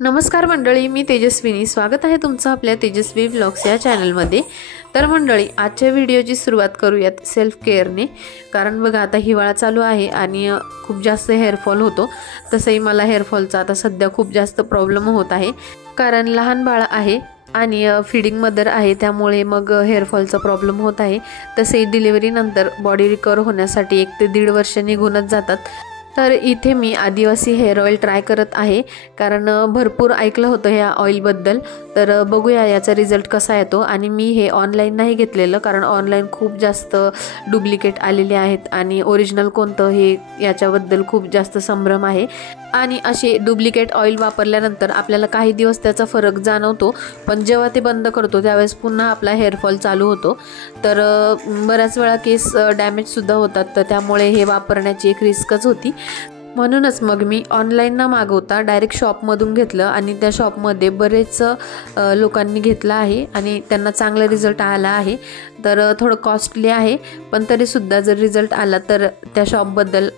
नमस्कार मंडळी, मी तेजस्विनी. स्वागत आहे तुमचं आपल्या तेजस्वी व्लॉग्स या चॅनलमध्ये. तर मंडळी, आजच्या व्हिडिओची सुरुवात करूयात सेल्फ केअरने. कारण बघा, आता हिवाळा चालू आहे आणि खूप जास्त हेअरफॉल होतो. तसंही मला हेअरफॉलचा आता सध्या खूप जास्त प्रॉब्लेम होत आहे. कारण लहान बाळ आहे आणि फीडिंग मदर आहे, त्यामुळे मग हेअरफॉलचा प्रॉब्लेम होत आहे. तसेही डिलिव्हरीनंतर बॉडी रिकवर होण्यासाठी 1 ते 1.5 वर्ष निघूनच जातात. तर इथे मी आदिवासी हेअर ऑइल ट्राय करत आहे, कारण भरपूर ऐकलं होतं ह्या ऑइलबद्दल. तर बघूया याचा रिझल्ट कसा येतो. आणि मी हे ऑनलाईन नाही घेतलेलं, कारण ऑनलाईन खूप जास्त डुप्लिकेट आलेले आहेत आणि ओरिजिनल कोणतं हे याच्याबद्दल खूप जास्त संभ्रम आहे. आणि असे डुप्लिकेट ऑइल वापरल्यानंतर आपल्याला काही दिवस त्याचा फरक जाणवतो, पण जेव्हा ते बंद करतो त्यावेळेस पुन्हा आपला हेअरफॉल चालू होतो. तर बऱ्याच वेळा केस डॅमेजसुद्धा होतात. तर त्यामुळे हे वापरण्याची एक रिस्कच होती. म्हणूनच मग मी ऑनलाईन न मागवता डायरेक्ट शॉपमधून घेतलं. आणि त्या शॉपमध्ये बरेच लोकांनी घेतलं आहे आणि त्यांना चांगला रिझल्ट आला आहे. तर थोडं कॉस्टली आहे, पण तरीसुद्धा जर रिझल्ट आला तर त्या शॉपबद्दल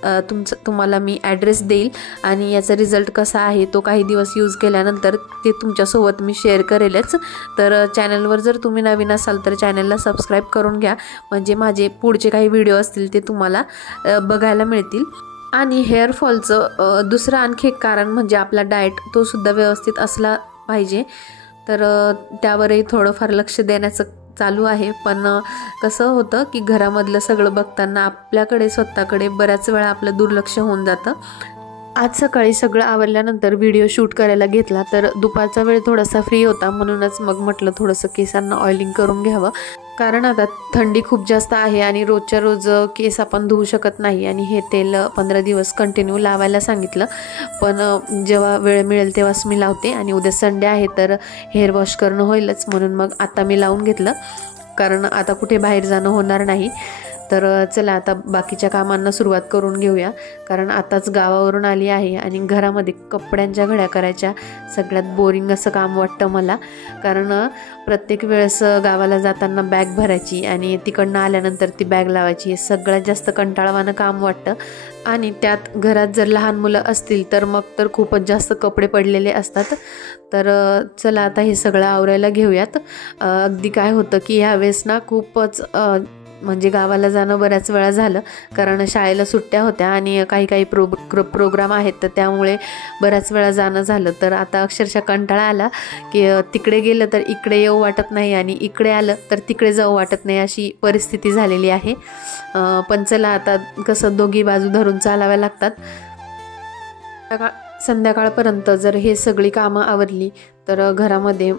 तुम्हाला मी ॲड्रेस देईल. आणि याचा रिझल्ट कसा आहे तो काही दिवस यूज केल्यानंतर ते तुमच्यासोबत मी शेअर करेलच. तर चॅनलवर जर तुम्ही नवीन असाल तर चॅनलला सबस्क्राईब करून घ्या, म्हणजे माझे पुढचे काही व्हिडिओ असतील ते तुम्हाला बघायला मिळतील. आणि हेअरफॉलचं दुसरं आणखी एक कारण म्हणजे आपला डाएट, तो सुद्धा व्यवस्थित असला पाहिजे. तर त्यावरही थोडंफार लक्ष देण्याचं चालू आहे. पण कसं होतं की घरामधलं सगळं बघताना आपल्याकडे स्वतःकडे बऱ्याच वेळा आपलं दुर्लक्ष होऊन जातं. आज सकाळी सगळं आवरल्यानंतर व्हिडिओ शूट करायला घेतला, तर दुपारचा वेळ थोडासा फ्री होता. म्हणूनच मग म्हटलं थोडंसं केसांना ऑइलिंग करून घ्यावं. कारण आता थंडी खूप जास्त आहे आणि रोजच्या रोज केस आपण धुवू शकत नाही. आणि हे तेल 15 दिवस कंटिन्यू लावायला सांगितलं, पण जेव्हा वेळ मिळेल तेव्हाच मी लावते. आणि उद्या संडे आहे तर हेअर वॉश करणं होईलच, म्हणून मग आता मी लावून घेतलं, कारण आता कुठे बाहेर जाणं होणार नाही. तर चला आता बाकीच्या कामांना सुरुवात करून घेऊया. कारण आताच गावावरून आली आहे आणि घरामध्ये कपड्यांच्या घड्या करायच्या सगळ्यात बोरिंग असं काम वाटतं मला. कारण प्रत्येक वेळेस गावाला जाताना बॅग भरायची आणि तिकडनं आल्यानंतर ती बॅग लावायची, हे सगळ्यात जास्त कंटाळवाणं काम वाटतं. आणि त्यात घरात जर लहान मुलं असतील तर मग तर खूपच जास्त कपडे पडलेले असतात. तर चला आता हे सगळं आवरायला घेऊयात. अगदी काय होतं की ह्यावेळेस ना खूपच म्हणजे गावाला जाणं बऱ्याच वेळा झालं, कारण शाळेला सुट्ट्या होत्या आणि काही प्रोग्राम आहेत, तर त्यामुळे बऱ्याच वेळा जाणं झालं. तर आता अक्षरशः कंटाळा आला की तिकडे गेलं तर इकडे येऊ वाटत नाही आणि इकडे आलं तर तिकडे जाऊ वाटत नाही, अशी परिस्थिती झालेली आहे. पण चला आता कसं दोघी बाजू धरून चालाव्या लागतात. संध्याकाळपर्यंत जर हे सगळी कामं आवरली तर घरामध्ये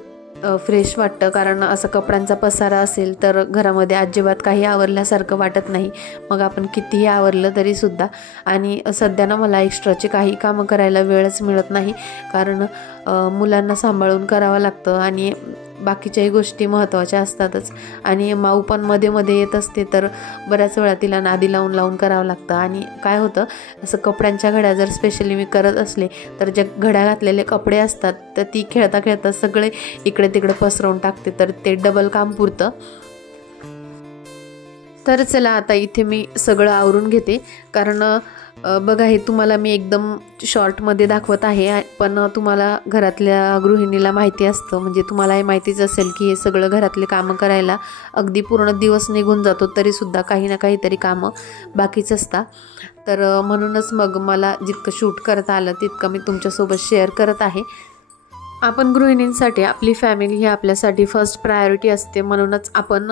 फ्रेश वाटतं. कारण असं कपड्यांचा पसारा असेल तर घरामध्ये अजिबात काही आवरल्यासारखं वाटत नाही, मग आपण कितीही आवरलं तरीसुद्धा. आणि सध्या ना मला एक्स्ट्राचे काही कामं करायला वेळच मिळत नाही, कारण मुलांना सांभाळून करावं लागतं आणि बाकीच्याही गोष्टी महत्त्वाच्या असतातच. आणि माऊ पण मध्ये मध्ये येत असते, तर बऱ्याच वेळा तिला नादी लावून करावं लागतं. आणि काय होतं, असं कपड्यांच्या घड्या जर स्पेशली मी करत असले तर ज्या घड्या घातलेले कपडे असतात तर ती खेळता खेळता सगळे इकडे तिकडे पसरवून टाकते, तर ते डबल काम पुरतं. तर चला आता इथे मी सगळं आवरून घेते. कारण बघा, हे तुम्हाला मी एकदम शॉर्टमध्ये दाखवत आहे, पण तुम्हाला घरातल्या गृहिणीला माहिती असतं, म्हणजे तुम्हाला हे माहितीच असेल की हे सगळं घरातले कामं करायला अगदी पूर्ण दिवस निघून जातो, तरीसुद्धा काही ना काहीतरी कामं बाकीच असतात. तर म्हणूनच मग मला जितकं शूट करता आलं तितकं मी तुमच्यासोबत शेअर करत आहे. आपण गृहिणींसाठी आपली फॅमिली ही आपल्यासाठी फर्स्ट प्रायोरिटी असते. म्हणूनच आपण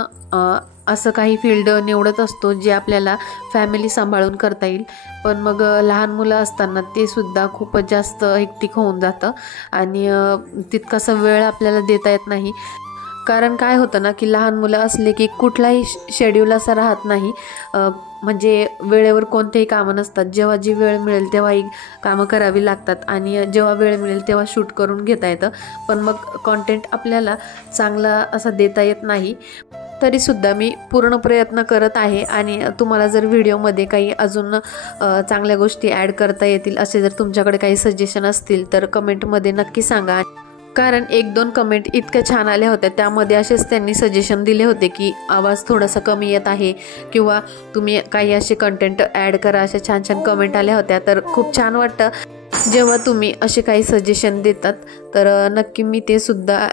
असं काही फील्ड निवडत असतो जे आपल्याला फॅमिली सांभाळून करता येईल. पण मग लहान मुलं असताना ते सुद्धा खूपच जास्त हेक्टिक होऊन जातं आणि तितकासा वेळ आपल्याला देता येत नाही. कारण काय होतं ना की लहान मुलं असले की कुठलाही शेड्यूल असा राहत नाही, म्हणजे वेळेवर कोणतेही कामं नसतात. जेव्हा जी वेळ मिळेल तेव्हा ही कामं करावी लागतात आणि जेव्हा वेळ मिळेल तेव्हा शूट करून घेता येतं. पण मग कॉन्टेंट आपल्याला चांगला असा देता येत नाही. तरीसुद्धा मी पूर्ण प्रयत्न करत आहे. आणि तुम्हाला जर व्हिडिओमध्ये काही अजून चांगल्या गोष्टी ॲड करता येतील असे जर तुमच्याकडे काही सजेशन असतील तर कमेंटमध्ये नक्की सांगा. कारण 1-2 कमेंट इतक्या छान आल्या होत्या, त्यामध्ये असेच त्यांनी सजेशन दिले होते की आवाज थोडासा कमी येत आहे किंवा तुम्ही काही असे कंटेंट ॲड करा, अशा छान छान कमेंट आल्या होत्या. तर खूप छान वाटतं. जेव्हा तुम्ही असे काही सजेशन देतात तर नक्की मी ते सुद्धा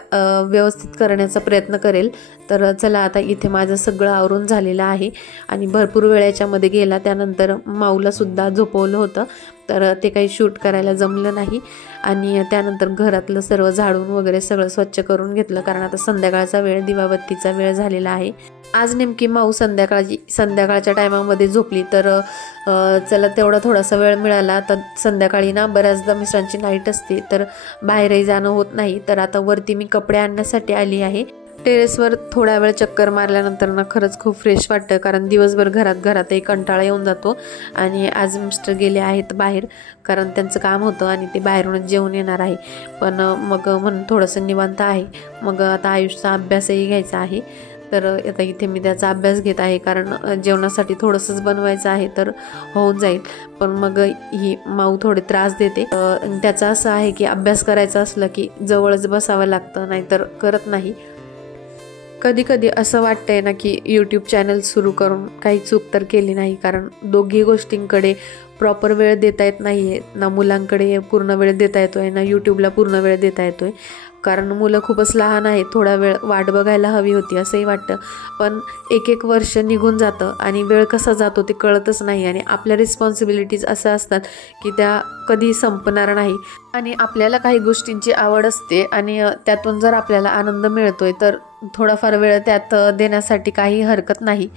व्यवस्थित करण्याचा प्रयत्न करेल। तर चला आता इथे माझं सगळं आवरून झालेलं आहे आणि भरपूर वेळ याच्यामध्ये गेला। त्यानंतर माऊला सुद्धा झोपवलं होतं तर ते काही शूट करायला जमलं नाही आणि त्यानंतर घरातलं सर्व झाडून वगैरे सगळं स्वच्छ करून घेतलं, कारण आता संध्याकाळचा वेळ, दिवाबत्तीचा वेळ झालेला आहे। आज नेमकी माऊ संध्याकाळच्या टायमामध्ये झोपली तर चला तेवढा थोडासा वेळ मिळाला। तर संध्याकाळी ना बऱ्याचदा मिस्टरांची नाईट असते तर बाहेरही जाणं होत नाही। तर आता वरती मी कपडे आणण्यासाठी आली आहे। टेरेसवर थोडा वेळ चक्कर मारल्यानंतर ना खरंच खूप फ्रेश वाटतं, कारण दिवसभर घरातही कंटाळा येऊन जातो। आणि आज मिस्टर गेले आहेत बाहेर, कारण त्यांचं काम होतं आणि ते बाहेरूनच जेवून येणार आहे। पण मग म्हणून थोडंसं निवांत आहे। मग आता आयुषचा अभ्यासही घ्यायचा आहे तर आता इथे मी त्याचा अभ्यास घेत आहे, कारण जेवणासाठी थोडंसंच बनवायचं आहे तर होऊन जाईल। पण मग ही माऊ थोडे त्रास देते। त्याचं असं आहे की अभ्यास करायचा असलं की जवळच बसावं लागतं, नाहीतर करत नाही। कधी कधी असं वाटतंय ना की यूट्यूब चॅनल सुरू करून काही चूक तर केली नाही, कारण दोघी गोष्टींकडे प्रॉपर वेळ देता येत नाहीये ना। मुलांकडे पूर्ण वेळ देता येतोय ना यूट्यूबला पूर्ण वेळ देता येतोय, कारण मुलं खूपच लहान आहेत। थोडा वेळ वाट बघायला हवी होती असंही वाटतं, पण एक वर्ष निघून जातं आणि वेळ कसा जातो ते कळतच नाही। आणि आपल्या रिस्पॉन्सिबिलिटीज असं असतात की त्या कधी संपणार नाही आणि आपल्याला काही गोष्टींची आवड असते आणि त्यातून जर आपल्याला आनंद मिळतोय तर थोडाफार वेळ त्यात देण्यासाठी काही हरकत नाही।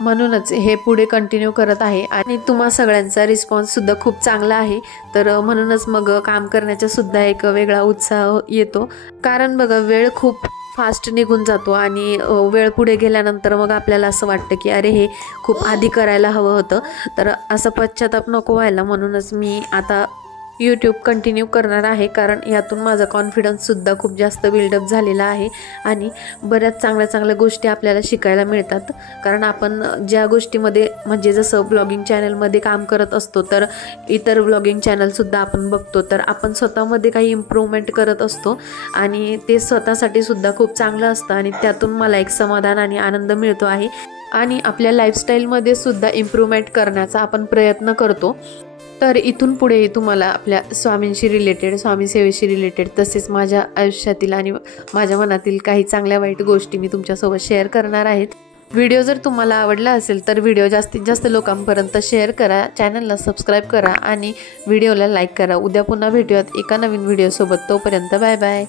म्हणूनच हे पुढे कंटिन्यू करत आहे आणि तुम्हा सगळ्यांचा रिस्पॉन्स सुद्धा खूप चांगला आहे। तर म्हणूनच मग काम करण्याचा सुद्धा एक वेगळा उत्साह येतो, कारण बघा वेळ खूप फास्ट निघून जातो आणि वेळ पुढे गेल्यानंतर मग आपल्याला असं वाटतं की अरे हे खूप आधी करायला हवं होतं। तर असं पश्चाताप नको व्हायला, म्हणूनच मी आता यूट्यूब कंटिन्यू करणार आहे, कारण यातून माझा कॉन्फिडन्ससुद्धा खूप जास्त बिल्डअप झालेला आहे आणि बऱ्याच चांगल्या गोष्टी आपल्याला शिकायला मिळतात। कारण आपण ज्या गोष्टीमध्ये म्हणजे जसं ब्लॉगिंग चॅनलमध्ये काम करत असतो तर इतर ब्लॉगिंग चॅनलसुद्धा आपण बघतो, तर आपण स्वतःमध्ये काही इम्प्रूव्हमेंट करत असतो आणि ते स्वतःसाठी सुद्धा खूप चांगलं असतं आणि त्यातून मला एक समाधान आणि आनंद मिळतो आहे। आणि आपल्या लाईफस्टाईलमध्ये सुद्धा इम्प्रूव्हमेंट करण्याचा आपण प्रयत्न करतो। तर इथून पुढे तुम्हाला आपल्या स्वामींशी रिलेटेड, स्वामी सेवेशी रिलेटेड, तसेच माझ्या आयुष्यातील आणि माझ्या मनातील काही चांगल्या वाईट गोष्टी मी तुमच्यासोबत शेअर करणार आहेत। व्हिडिओ जर तुम्हाला आवडला असेल तर व्हिडिओ जास्तीत जास्त लोकांपर्यंत शेअर करा, चॅनलला सबस्क्राईब करा आणि व्हिडिओला लाईक करा। उद्या पुन्हा भेटूयात एका नवीन व्हिडिओसोबत, तोपर्यंत बाय बाय।